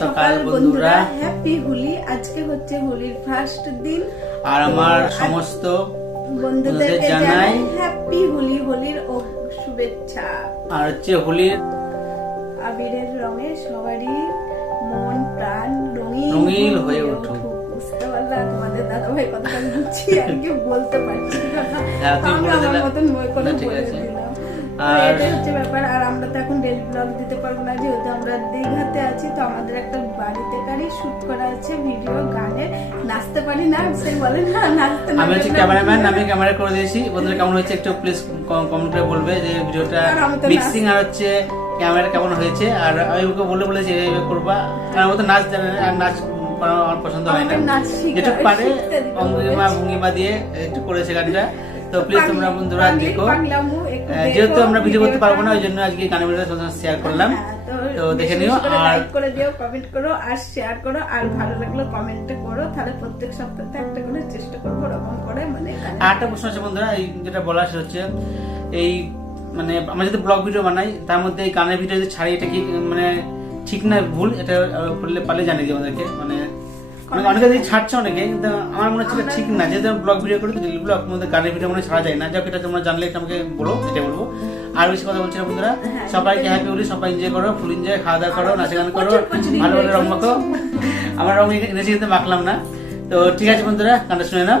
সকাল বন্ধুরা। হ্যাপি হোলি। আজকে হচ্ছে হোলির ফার্স্ট দিন। আর আমার সমস্ত বন্ধুদের জানাই হ্যাপি হোলি হোলির শুভেচ্ছা। আর হচ্ছে হোলির আবিরের রঙে সবারই মন প্রাণ রঙিন রঙিন হয়ে উঠুক। বুঝতে পারলা? তোমাদের দাদা ভাই কথা আমি বুঝছি আর কি বলতে পারছি। না আমার মতন করে বলে। দিলাম আর- এটাই হচ্ছে ব্যাপার আর আমরা তো এখন ডেলি ব্লগ দিতে পারব না যেহেতু আমরা দীঘাতে আছি তো আমাদের একটা বাড়িতে গাড়ি শুট করা আছে ভিডিও গানে। নাচতে পারি না সে বলে না নাচতে আমি হচ্ছে ক্যামেরাম্যান আমি ক্যামেরা করে দিয়েছি। বন্ধুরা কেমন হয়েছে একটু প্লিজ কমেন্ট করে বলবে যে ভিডিওটা মিক্সিং আর হচ্ছে ক্যামেরা কেমন হয়েছে। আর আমি ওকে বলে বলেছি এইভাবে করবা। আর ও তো নাচ জানে না, আর নাচ করা আমার পছন্দ হয় না। যেটুকু পারে ভঙ্গিমা ভঙ্গিমা দিয়ে একটু করেছে গানটা। তো প্লিজ তোমরা বন্ধুরা দেখো যেহেতু আমরা ভিডিও করতে পারব না ওই জন্য আজকে গানের ভিডিওটা শেয়ার করলাম। হ্যাঁ, তো দেখে নিও আর করে দিও কমেন্ট করো আর শেয়ার করো আর ভালো লাগলে কমেন্ট করো তাহলে প্রত্যেক সপ্তাহে একটা করে চেষ্টা করব ওরকম করে মানে গানের- আর একটা প্রশ্ন আছে বন্ধুরা এই যেটা বলা সেটা হচ্ছে এই মানে আমরা যদি ব্লগ ভিডিও বানাই তার মধ্যে এই গানের ভিডিও যদি ছাড়ি এটা কি মানে ঠিক না ভুল? এটা করলে পারলে জানিয়ে দিও আমাদেরকে মানে অনেকে- অনেকে ছাড়ছে অনেকে কিন্তু আমার মনে হচ্ছে ঠিক না। যেহেতু ব্লগ ভিডিও করি তো ডেলি ব্লগ মধ্যে গানের ভিডিও মনে ছাড়া যায় না। যাক এটা তোমরা জানলে এটা আমাকে বলো এটা বলব। আর বেশি কথা বলছি বন্ধুরা। হ্যাঁ, সবাইকে হ্যাপি বলি সবাই এনজয় করো ফুল এনজয় খাওয়া দাওয়া করো নাচ গান করো ভালো ভালো রং মাখো। আমার রং এনেছি কিন্তু মাখলাম না। তো ঠিক আছে বন্ধুরা গানটা শুনে নাও।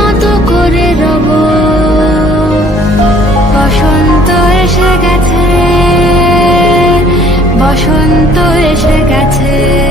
বসন্ত এসে গেছে।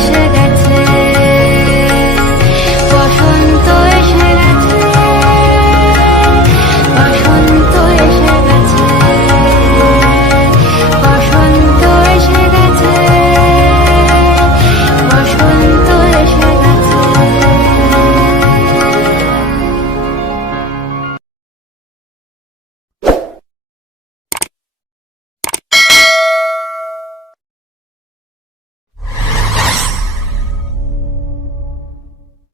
chegar.